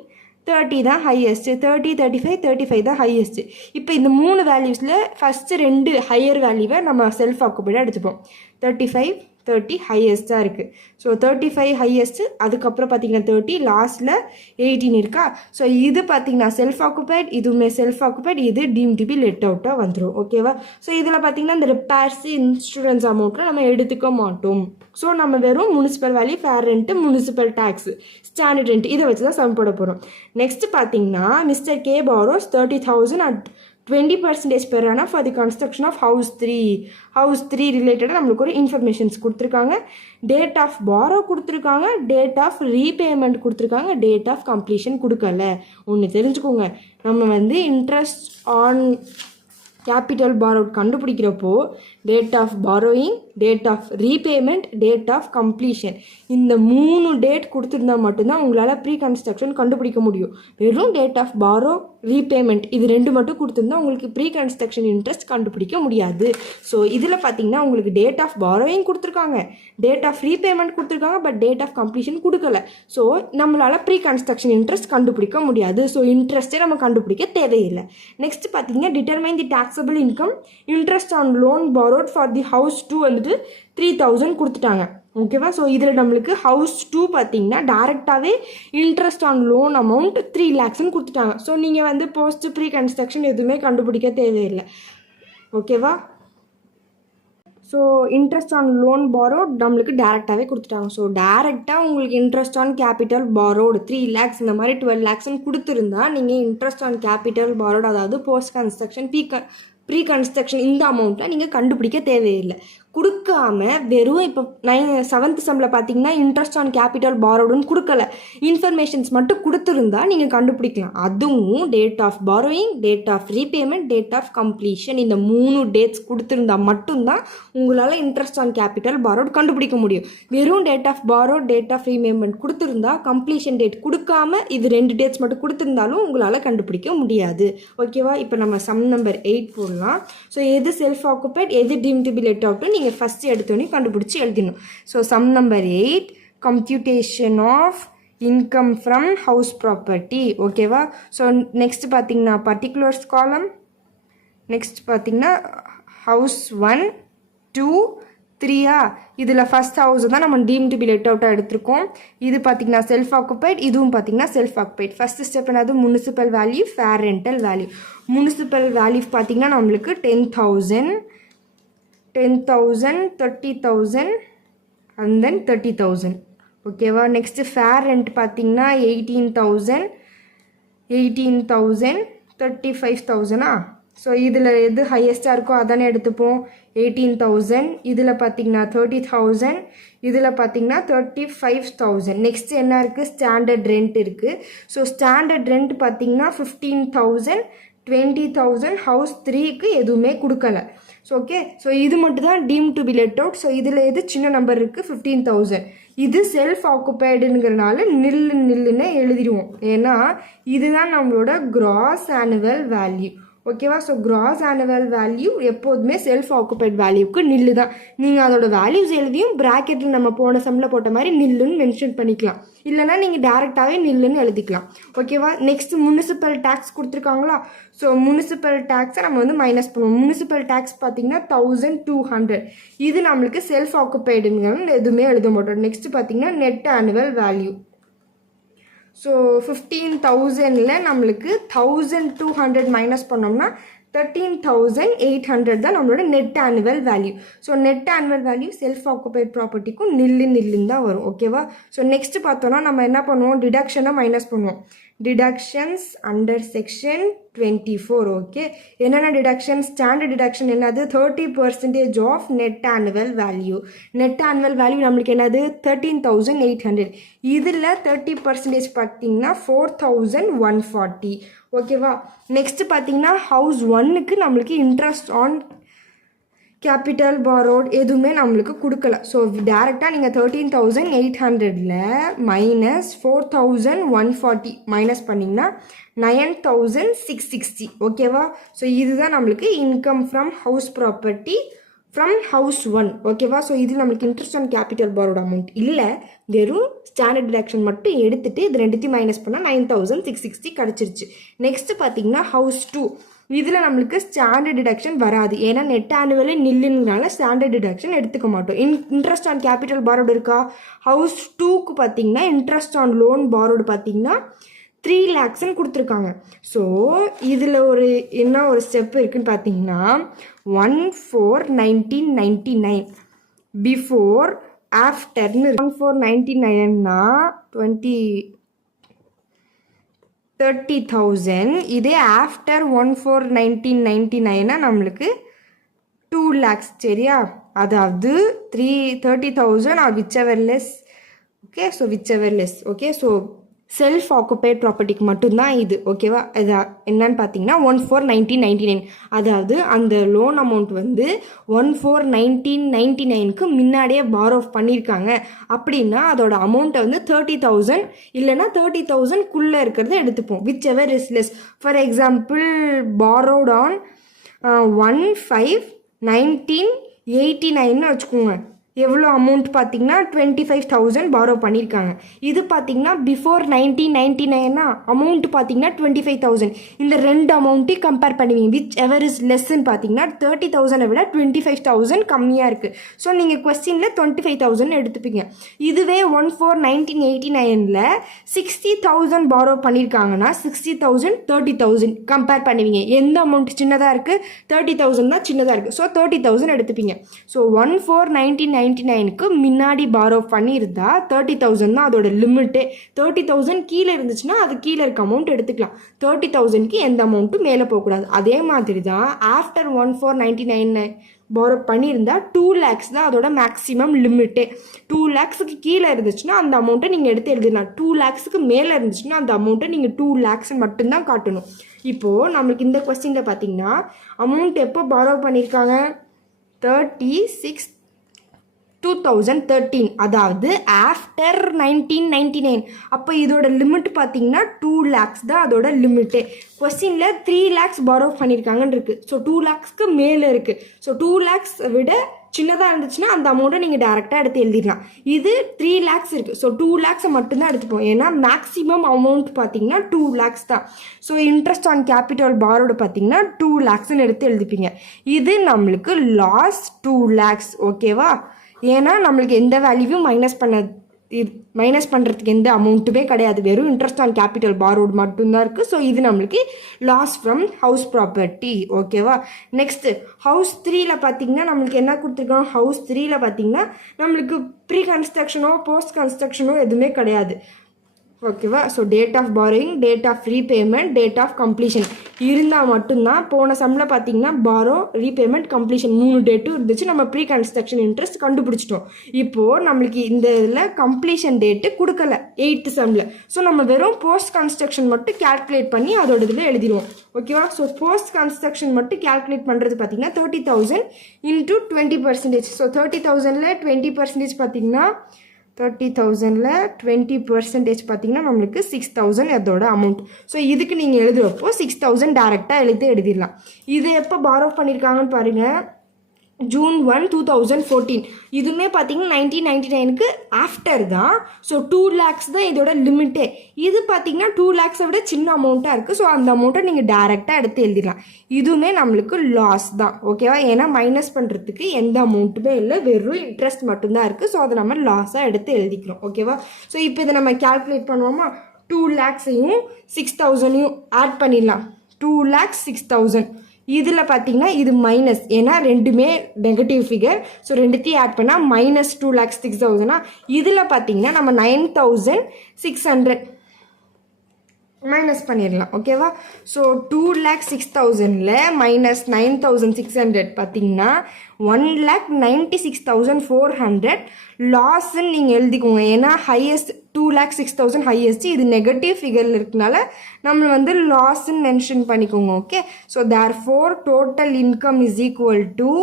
30 தான் ஹையஸ்ட்டு, 30 35 35 தான் ஹையஸ்ட்டு. இப்போ இந்த 3 வேல்யூஸில் ஃபஸ்ட்டு 2 ஹையர் வேல்யூவை நம்ம செல்ஃப் ஆக்குபைடாக எடுத்துப்போம். 35 30 ஹையஸ்ட்டாக இருக்குது. ஸோ 35 ஹையஸ்ட்டு, அதுக்கப்புறம் பார்த்தீங்கன்னா 30, லாஸ்ட்டில் 18 இருக்கா. ஸோ இது பார்த்தீங்கன்னா செல்ஃப் ஆக்குபைட், இதுவுமே செல்ஃப் ஆக்குபைட், இது டீம் டு பி லெட் அவுட்டாக வந்துடும் ஓகேவா. ஸோ இதில் பார்த்தீங்கன்னா இந்த ரிப்பேர்ஸ் இன்சூரன்ஸ் அமௌண்ட்டில் நம்ம எடுத்துக்க மாட்டோம். ஸோ நம்ம வெறும் municipal value, fair rent, municipal tax, standard rent இதை வச்சு தான் சம் போட போகிறோம். நெக்ஸ்ட் பார்த்தீங்கன்னா mister K borrows 30,000 at 20% per annum for the construction of house 3. house 3 ரிலேட்டடாக நம்மளுக்கு ஒரு இன்ஃபர்மேஷன்ஸ் கொடுத்துருக்காங்க. டேட் ஆஃப் பாரோ கொடுத்துருக்காங்க, டேட் ஆஃப் ரீபேமெண்ட் கொடுத்துருக்காங்க, டேட் ஆஃப் கம்ப்ளீஷன் கொடுக்கல. ஒன்று தெரிஞ்சுக்கோங்க, நம்ம வந்து இன்ட்ரெஸ்ட் ஆன் கேபிட்டல் பாரோட் கண்டுபிடிக்கிறப்போ date of borrowing, date of repayment, date of completion, இந்த 3 டேட் கொடுத்துருந்தா மட்டும்தான் உங்களால் ப்ரீ கன்ஸ்ட்ரக்ஷன் கண்டுபிடிக்க முடியும். வெறும் டேட் ஆஃப் பாரோ, ரீபேமெண்ட் இது 2 மட்டும் கொடுத்துருந்தா உங்களுக்கு ப்ரீ கன்ஸ்ட்ரக்ஷன் இன்ட்ரெஸ்ட் கண்டுபிடிக்க முடியாது. ஸோ இதில் பார்த்தீங்கன்னா உங்களுக்கு டேட் ஆஃப் பாரோயிங் கொடுத்துருக்காங்க, டேட் ஆஃப் ரீபேமெண்ட் கொடுத்துருக்காங்க, பட் டேட் ஆஃப் கம்ப்ளீஷன் கொடுக்கல. ஸோ நம்மளால் ப்ரீ கன்ஸ்ட்ரக்ஷன் இன்ட்ரெஸ்ட் கண்டுபிடிக்க முடியாது. ஸோ இன்ட்ரெஸ்ட்டே நம்ம கண்டுபிடிக்க தேவையில்லை. நெக்ஸ்ட் பார்த்தீங்கன்னா determine the taxable income, interest on loan borrowed for the house 2 வந்துட்டு 3,000 கொடுத்துட்டாங்க ஓகேவா. ஸோ இதில் நம்மளுக்கு ஹவுஸ் 2 பார்த்தீங்கன்னா டேரெக்டாகவே interest on loan amount 3 lakhs கொடுத்துட்டாங்க. ஸோ நீங்கள் வந்து போஸ்ட் ப்ரீ கன்ஸ்ட்ரக்ஷன் எதுவுமே கண்டுபிடிக்க தேவையில்லை ஓகேவா. So interest on loan borrowed நம்மளுக்கு டேரெக்டாகவே கொடுத்துட்டாங்க. ஸோ டேரெக்டாக உங்களுக்கு interest on capital borrowed 3 lakhs இந்த மாதிரி 12 lakhs கொடுத்துருந்தா நீங்கள் இன்ட்ரெஸ்ட் ஆன் கேபிட்டல் பாரோட், அதாவது போஸ்ட் கன்ஸ்ட்ரக்ஷன் ப்ரீ கன்ஸ்ட்ரக்ஷன் இந்த அமௌண்ட்லாம் நீங்கள் கண்டுபிடிக்க தேவையில்லை. கொடுக்காம வெறும் இப்போ 7th செம்மில் பார்த்தீங்கன்னா இன்ட்ரெஸ்ட் ஆன் கேபிட்டல் பாரோடுன்னு கொடுக்கல, இன்ஃபர்மேஷன்ஸ் மட்டும் கொடுத்துருந்தா நீங்கள் கண்டுபிடிக்கலாம். அதுவும் date of borrowing, date of repayment, date of completion, இந்த 3 டேட்ஸ் கொடுத்துருந்தா மட்டும்தான் உங்களால் இன்ட்ரெஸ்ட் ஆன் கேபிட்டல் பாரோடு கண்டுபிடிக்க முடியும். வெறும் date of borrow, date of repayment கொடுத்துருந்தா, கம்ப்ளீஷன் டேட் கொடுக்காம இது 2 டேட்ஸ் மட்டும் கொடுத்துருந்தாலும் உங்களால் கண்டுபிடிக்க முடியாது. ஓகேவா? இப்போ நம்ம சம் நம்பர் 8 போடலாம். ஸோ எது செல்ஃப் ஆக்குபைட், எது டீம்ட் டு பி லெட் அவுட்னு நீங்கள் ஃபஸ்ட்டு எடுத்தோடனே கண்டுபிடிச்சி எழுதிடணும். So sum number 8 computation of income from house property. ஓகேவா? ஸோ நெக்ஸ்ட் பார்த்தீங்கன்னா பர்டிகுலர்ஸ் காலம், நெக்ஸ்ட் பார்த்தீங்கன்னா ஹவுஸ் 1 2 3 இதில் ஃபஸ்ட் ஹவுஸ் தான் நம்ம டீம்டு பி லெட் அவுட்டாக எடுத்திருக்கோம். இது பார்த்தீங்கன்னா செல்ஃப் ஆக்குபைட், இதுவும் பார்த்தீங்கன்னா செல்ஃப் ஆக்குபைட். ஃபஸ்ட்டு ஸ்டெப் என்னது? Municipal value, fair rental value. Municipal value பார்த்தீங்கன்னா நம்மளுக்கு 10,000 30,000 அண்ட் தென் 30,000. ஓகேவா? நெக்ஸ்ட்டு ஃபேர் ரெண்ட் பார்த்தீங்கன்னா 18,000 35,000. ஸோ இதில் எது ஹையஸ்ட்டாக இருக்கோ அதானே எடுத்துப்போம். 18,000, இதில் பார்த்தீங்கன்னா 30,000, இதில் பார்த்தீங்கன்னா 35,000. நெக்ஸ்ட் என்ன இருக்குது? ஸ்டாண்டர்ட் ரெண்ட் இருக்குது. ஸோ ஸ்டாண்டர்ட் ரெண்ட் பார்த்தீங்கன்னா 15,000 20,000. ஹவுஸ் 3க்கு எதுவுமே கொடுக்கல. ஸோ ஓகே, ஸோ இது மட்டும் தான் deemed to be let out. So இதில் எது சின்ன நம்பர் இருக்குது? 15,000. இது செல்ஃப் ஆக்குபைடுங்கிறனால நில்லுன்னு எழுதிடுவோம். ஏன்னா இதுதான் நம்மளோட கிராஸ் ஆனுவல் வேல்யூ. ஓகேவா? ஸோ கிராஸ் ஆனுவல் வேல்யூ எப்போதுமே செல்ஃப் ஆக்குபைட் வேல்யூக்கு நில்லு தான். நீங்கள் அதோட வேல்யூஸ் எழுதியும் ப்ராக்கெட்டில் நம்ம போன சம்மில் போட்ட மாதிரி நில்லுன்னு மென்ஷன் பண்ணிக்கலாம். இல்லைனா நீங்கள் டேரெக்டாகவே நில்லுன்னு எழுதிக்கலாம். ஓகேவா? நெக்ஸ்ட் முனிசிபல் டேக்ஸ் கொடுத்துருக்காங்களா? ஸோ முனிசிபல் டேக்ஸை நம்ம வந்து மைனஸ் பண்ணுவோம். முனிசிபல் டேக்ஸ் பார்த்தீங்கன்னா 1,200. இது நம்மளுக்கு செல்ஃப் ஆக்குபைடுங்கன்னு எதுவுமே எழுத மாட்டோம். நெக்ஸ்ட் பார்த்தீங்கன்னா நெட் ஆனுவல் வேல்யூ. ஸோ 15,000ல் நம்மளுக்கு 1,200 மைனஸ் பண்ணோம்னா 13,800 தான் நம்மளோட net annual value. So net annual value self occupied ப்ராப்பர்ட்டிக்கும் நில்லுன்னு தான் வரும். ஓகேவா? ஸோ நெக்ஸ்ட் பார்த்தோன்னா நம்ம என்ன பண்ணுவோம்? டிடக்ஷனை மைனஸ் பண்ணுவோம். Deductions under section 24. ஓகே, என்னென்ன டிடக்ஷன்? ஸ்டாண்டர்ட் டிடக்ஷன் என்னது? 30% of net annual value. Net annual value நம்மளுக்கு என்னது? 13,800. இதில் 30% பார்த்தீங்கன்னா 4,140. ஓகேவா? நெக்ஸ்ட் பார்த்தீங்கன்னா ஹவுஸ் 1க்கு நம்மளுக்கு இன்ட்ரெஸ்ட் ஆன் கேபிட்டல் பாரோட் எதுவுமே நம்மளுக்கு கொடுக்கல. ஸோ டேரெக்டாக நீங்கள் 13,800ல் மைனஸ் 4,140 மைனஸ் பண்ணிங்கன்னா 9,660. ஓகேவா? ஸோ இதுதான் நம்மளுக்கு income from house property from house 1. ஓகேவா? ஸோ இது நம்மளுக்கு இன்ட்ரெஸ்ட் ஆன் கேபிட்டல் பாரோட அமௌண்ட் இல்லை, வெறும் ஸ்டாண்டர்ட் டிடக்ஷன் மட்டும் எடுத்துகிட்டு இது ரெண்டுத்தையும் மைனஸ் பண்ணால் 9,660 கிடச்சிருச்சு. நெக்ஸ்ட்டு பார்த்தீங்கன்னா ஹவுஸ் 2. இதில் நம்மளுக்கு ஸ்டாண்டர்ட் டிடக்ஷன் வராது. ஏன்னா நெட் ஆனுவலே நில்லுனால ஸ்டாண்டர்ட் டிடக்ஷன் எடுத்துக்க மாட்டோம். இன்ட்ரெஸ்ட் ஆன் கேபிட்டல் பாரோடு இருக்கா? ஹவுஸ் 2க்கு பார்த்தீங்கன்னா இன்ட்ரெஸ்ட் ஆன் லோன் பாரோடு பார்த்தீங்கன்னா 3 lakhsன்னு கொடுத்துருக்காங்க. ஸோ இதில் என்ன ஒரு ஸ்டெப் இருக்குதுன்னு பார்த்தீங்கன்னா 1/4/1999 பிஃபோர் ஆஃப்டர்னு 1/4/99னா 30,000. இதே ஆஃப்டர் 1/4/1999னா நம்மளுக்கு 2 lakhs. சரியா? அதாவது 30,000 or whichever less. Okay, so whichever less. Okay, so self occupied ப்ராப்பர்ட்டிக்கு மட்டும்தான் இது. ஓகேவா? இது என்னன்னு பார்த்தீங்கன்னா 1/4/1999. அதாவது அந்த லோன் அமௌண்ட் வந்து 1/4/1999க்கு முன்னாடியே பாரோ பண்ணியிருக்காங்க அப்படின்னா அதோட அமௌண்ட்டை வந்து 30,000 இல்லைன்னா 30,000க்குள்ளே இருக்கிறத எடுத்துப்போம். Whichever is less. For example borrowed on 1/5/1989ன்னு வச்சுக்கோங்க. எவ்வளோ அமௌண்ட் பார்த்தீங்கன்னா 25,000 பாரோ பண்ணியிருக்காங்க. இது பார்த்தீங்கன்னா பிஃபோர் 1999னா அமௌண்ட் பார்த்தீங்கன்னா 25,000. இந்த ரெண்டு அமௌண்ட்டையும் கம்பேர் பண்ணுவீங்க. விச் எவர் இஸ் லெஸ்ன்னு பார்த்தீங்கன்னா 30,000 விட 25,000 கம்மியாக இருக்குது. ஸோ நீங்கள் கொஸ்டினில் 25,000 எடுத்துப்பீங்க. இதுவே 1/4/1989ல் 60,000 பாரோ பண்ணியிருக்காங்கன்னா 60,000 30,000 கம்பேர் பண்ணுவீங்க. எந்த அமௌண்ட் சின்னதாக இருக்குது? 30,000 தான் சின்னதாக இருக்குது. ஸோ 30,000 எடுத்துப்பீங்க. ஸோ 1/4/1999 1999க்கு முன்னாடி பாரோ பண்ணியிருந்தா 30,000 தான் அதோட லிமிட்டே. 30,000 கீழே இருந்துச்சுன்னா அது கீழே இருக்க அமௌண்ட் எடுத்துக்கலாம். 30,000க்கு எந்த அமௌண்ட்டும் மேலே போகக்கூடாது. அதே மாதிரி தான் ஆஃப்டர் 14,99 பாரோ பண்ணியிருந்தா 2 lakhs தான் அதோட மேக்ஸிமம் லிமிட்டே. 2 lakhsக்கு கீழே இருந்துச்சுன்னா அந்த அமௌண்ட்டை நீங்கள் எடுத்து எழுதிடலாம். 2 lakhsக்கு மேலே இருந்துச்சுன்னா அந்த அமௌண்ட்டை நீங்கள் 2 lakhs மட்டும்தான் காட்டணும். இப்போது நம்மளுக்கு இந்த கொஸ்டினில் பார்த்தீங்கன்னா அமௌண்ட் எப்போ பாரோ பண்ணியிருக்காங்க? 2013, அதாவது ஆஃப்டர் 1999. அப்போ இதோட லிமிட் பார்த்தீங்கன்னா 2 lakhs தான் அதோட லிமிட்டே. கொஸ்டினில் 3 lakhs பாரோ பண்ணியிருக்காங்கன்னு இருக்குது. ஸோ 2 lakhsக்கு மேலே இருக்குது. ஸோ 2 lakhs விட சின்னதாக இருந்துச்சுன்னா அந்த அமௌண்ட்டை நீங்கள் டேரெக்டாக எடுத்து எழுதிடலாம். இது 3 lakhs இருக்குது. ஸோ 2 lakhs மட்டும்தான் எடுத்துப்போம். ஏன்னா மேக்ஸிமம் அமௌண்ட் பார்த்தீங்கன்னா 2 lakhs தான். ஸோ இன்ட்ரெஸ்ட் ஆன் கேபிட்டல் பாரோடு பார்த்தீங்கன்னா 2 lakhsன்னு எடுத்து எழுதிப்பீங்க. இது நம்மளுக்கு லாஸ் 2 lakhs. ஓகேவா? ஏன்னா நம்மளுக்கு எந்த வேல்யூவும் மைனஸ் பண்ணுறதுக்கு எந்த அமௌண்ட்டுமே கிடையாது. வெறும் இன்ட்ரெஸ்ட் ஆன் கேபிட்டல் பாரோடு மட்டும்தான் இருக்குது. ஸோ இது நம்மளுக்கு லாஸ் ஃப்ரம் ஹவுஸ் ப்ராப்பர்ட்டி. ஓகேவா? நெக்ஸ்ட்டு ஹவுஸ் 3ல பார்த்தீங்கன்னா நம்மளுக்கு என்ன கொடுத்துருக்கோம்? ஹவுஸ் 3ல பார்த்தீங்கன்னா நம்மளுக்கு ப்ரீ கன்ஸ்ட்ரக்ஷனோ போஸ்ட் கன்ஸ்ட்ரக்ஷனோ எதுவுமே கிடையாது. ஓகேவா? So date of borrowing, date of repayment, date of completion இருந்தால் மட்டும்தான். போன சம்மில் பார்த்தீங்கன்னா பாரோ, ரீபேமெண்ட், கம்ப்ளீஷன் 3 டேட்டும் இருந்துச்சு. நம்ம ப்ரீ கன்ஸ்ட்ரக்ஷன் இன்ட்ரெஸ்ட் கண்டுபிடிச்சிட்டோம். இப்போது நம்மளுக்கு இந்த இதில் கம்ப்ளீஷன் டேட்டு கொடுக்கல 8th சம்மில். ஸோ நம்ம வெறும் போஸ்ட் கன்ஸ்ட்ரக்ஷன் மட்டும் கேல்குலேட் பண்ணி அதோட இதில் எழுதிடுவோம். ஓகேவா? ஸோ போஸ்ட் கன்ஸ்ட்ரக்ஷன் மட்டும் கேல்குலேட் பண்ணுறது பார்த்தீங்கன்னா 30,000 into 20%. ஸோ 30,000ல் 20% பார்த்தீங்கன்னா 30,000ல் 20% பார்த்தீங்கன்னா நம்மளுக்கு 6,000 அதோட அமௌண்ட். ஸோ இதுக்கு நீங்கள் எழுதுறப்போ 6,000 டேரெக்டாக எழுதிடலாம். இது எப்போ பாரோ பண்ணியிருக்காங்கன்னு பாருங்கள். June 1, 2014. இதுவுமே பார்த்தீங்கன்னா 1999க்கு ஆஃப்டர் தான். ஸோ 2 lakhs தான் இதோட லிமிட்டே. இது பார்த்தீங்கன்னா 2 lakhs விட சின்ன அமௌண்ட்டாக இருக்குது. ஸோ அந்த அமௌண்ட்டை நீங்கள் டேரெக்டாக எடுத்து எழுதிடலாம். இதுவுமே நம்மளுக்கு லாஸ் தான். ஓகேவா? ஏன்னா மைனஸ் பண்ணுறதுக்கு எந்த அமௌண்ட்டுமே இல்லை, வெறும் இன்ட்ரெஸ்ட் மட்டும்தான் இருக்குது. ஸோ அதை நம்ம லாஸாக எடுத்து எழுதிக்கிறோம். ஓகேவா? ஸோ இப்போ இதை நம்ம கேல்குலேட் பண்ணுவோமா? 2 lakhsையும் 6,000ஐயும் ஆட் பண்ணிடலாம். 2 lakhs 6,000. இதில் பார்த்தீங்கன்னா இது மைனஸ், ஏன்னா ரெண்டுமே நெகட்டிவ் ஃபிகர். ஸோ ரெண்டுத்தையும் ஆட் பண்ணால் -2 lakhs 6,000. இதில் பார்த்தீங்கன்னா நம்ம 9,600 மைனஸ் பண்ணிடலாம். ஓகேவா? ஸோ 2 lakhs 6,000ல் -9,600 பார்த்தீங்கன்னா 1,96,400 லாஸ்ன்னு நீங்கள் எழுதிக்கோங்க. ஏன்னா ஹையஸ்ட் 2 lakhs 6,000 ஹையஸ்ட். இது நெகட்டிவ் ஃபிகரில் இருக்கனால நம்ம வந்து லாஸ்ன்னு மென்ஷன் பண்ணிக்கோங்க. Okay? So therefore total income is equal to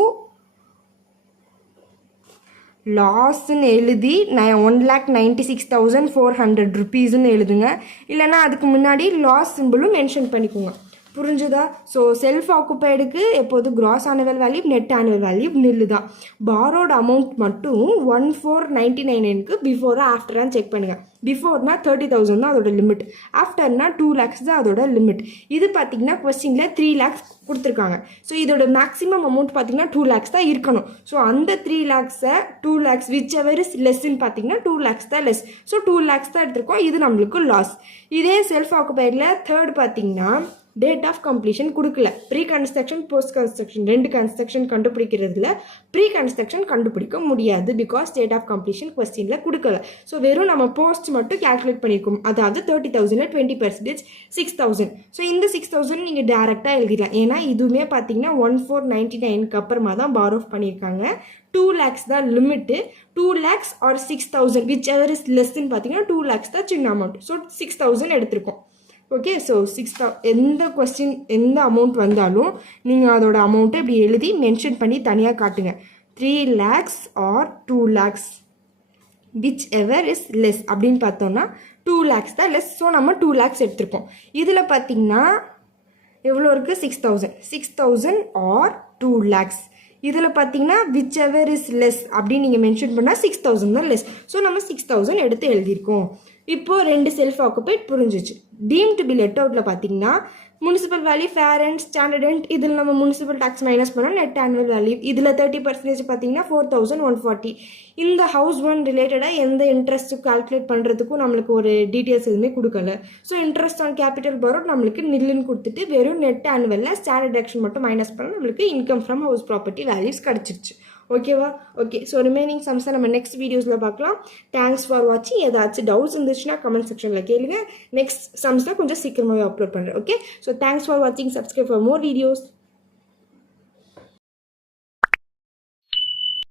லாஸ்ன்னு எழுதி 1,96,400 rupeesன்னு எழுதுங்க. இல்லைனா அதுக்கு முன்னாடி லாஸ் சிம்பிளும் மென்ஷன் பண்ணிக்கோங்க. புரிஞ்சுதா? ஸோ செல்ஃப் ஆக்குப்பைடுக்கு எப்போது cross annual value, net annual value நில்லு தான். பாரோட அமௌண்ட் மட்டும் 1499க்கு பிஃபோரா ஆஃப்டரான்னு செக் பண்ணுங்கள். பிஃபோர்னா 30,000 தான் அதோட லிமிட். ஆஃப்டர்னா 2 lakhs தான் அதோட லிமிட். இது பார்த்தீங்கன்னா கொஸ்டினில் 3 lakhs கொடுத்துருக்காங்க. ஸோ இதோட மேக்ஸிமம் அமௌண்ட் பார்த்தீங்கன்னா 2 lakhs தான் இருக்கணும். ஸோ அந்த 3 lakhsை 2 lakhs விச் எவர் இஸ் லெஸ்ன்னு பார்த்தீங்கன்னா 2 lakhs தான் லெஸ். ஸோ 2 lakhs தான் எடுத்திருக்கோம். இது நம்மளுக்கு லாஸ். இதே செல்ஃப் ஆக்குபைடில் தேர்ட் பார்த்தீங்கன்னா டேட் ஆஃப் கம்ப்ளீஷன் கொடுக்கல. Pre construction, post construction 2 construction கண்டுபிடிக்கிறதுல ப்ரீ கன்ஸ்ட்ரக்ஷன் கண்டுபிடிக்க முடியாது. பிகாஸ் டேட் ஆஃப் கம்ப்ளீஷன் கொஸ்டினில் கொடுக்கல. ஸோ வெறும் நம்ம போஸ்ட் மட்டும் கேல்குலேட் பண்ணியிருக்கோம். அதாவது 30,000ல் 20% 6,000. ஸோ இந்த 6,000 நீங்கள் டேரெக்டாக எழுதிடலாம். ஏன்னா இதுவுமே பார்த்தீங்கன்னா 1499க்கு அப்புறமா தான் பாரோ பண்ணியிருக்காங்க. 2 lakhs தான் limit. 2 lakhs or 6,000 whichever is லெஸ்ன்னு பார்த்தீங்கன்னா 2 lakhs தான் சின்ன அமௌண்ட். ஸோ 6,000 எடுத்திருக்கோம். ஓகே? ஸோ எந்த கொஸ்டின் எந்த அமௌண்ட் வந்தாலும் நீங்கள் அதோட அமௌண்ட்டை இப்படி எழுதி மென்ஷன் பண்ணி தனியாக காட்டுங்க. 3 lakhs or 2 lakhs whichever is less அப்படின்னு பார்த்தோம்னா 2 lakhs தான் லெஸ். ஸோ நம்ம 2 lakhs எடுத்திருக்கோம். இதில் பார்த்தீங்கன்னா எவ்வளோ இருக்குது? 6,000 ஆர் 2 lakhs. இதில் பார்த்தீங்கன்னா விச் எவர் இஸ் லெஸ் அப்படின்னு நீங்கள் மென்ஷன் பண்ணால் 6,000 தான் லெஸ். ஸோ நம்ம 6,000 எடுத்து எழுதியிருக்கோம். இப்போது 2 செல்ஃப் ஆக்குபைட் புரிஞ்சிச்சு. டீம் டு பி லெட் அவுட்டில் பார்த்தீங்கன்னா municipal value, fair and standard and இதில் நம்ம முனிசிபல் டேக்ஸ் மைனஸ் பண்ணோம். நெட் ஆனுவல் வேல்யூ இதில் 30% பார்த்தீங்கன்னா 4,140. இந்த ஹவுஸ் ஒன் ரிலேட்டடாக எந்த இன்ட்ரெஸ்ட்டு கால்குலேட் பண்ணுறதுக்கும் நம்மளுக்கு ஒரு டீட்டெயில்ஸ் எதுவுமே கொடுக்கல. So interest on capital borrowed நம்மளுக்கு நில்லுன்னு கொடுத்துட்டு வெறும் நெட் ஆனுவலில் ஸ்டாண்டர்ட் டேக்ஷன் மட்டும் மைனஸ் பண்ண நம்மளுக்கு income from house property values கிடச்சிருச்சு. ஓகேவா? ஓகே. ஸோ ரிமைனிங் சம்ஸை நம்ம நெக்ஸ்ட் வீடியோஸில் பார்க்கலாம். தேங்க்ஸ் ஃபார் வாட்சிங். ஏதாச்சும் டவுட்ஸ் இருந்துச்சுன்னா கமெண்ட் செக்ஷனில் கேளுங்க. நெக்ஸ்ட் சம்ஸ் தான் கொஞ்சம் சீக்கிரமாகவே அப்லோட் பண்ணுறேன். ஓகே. ஸோ தேங்க்ஸ் ஃபார் வாட்சிங். Subscribe for more videos.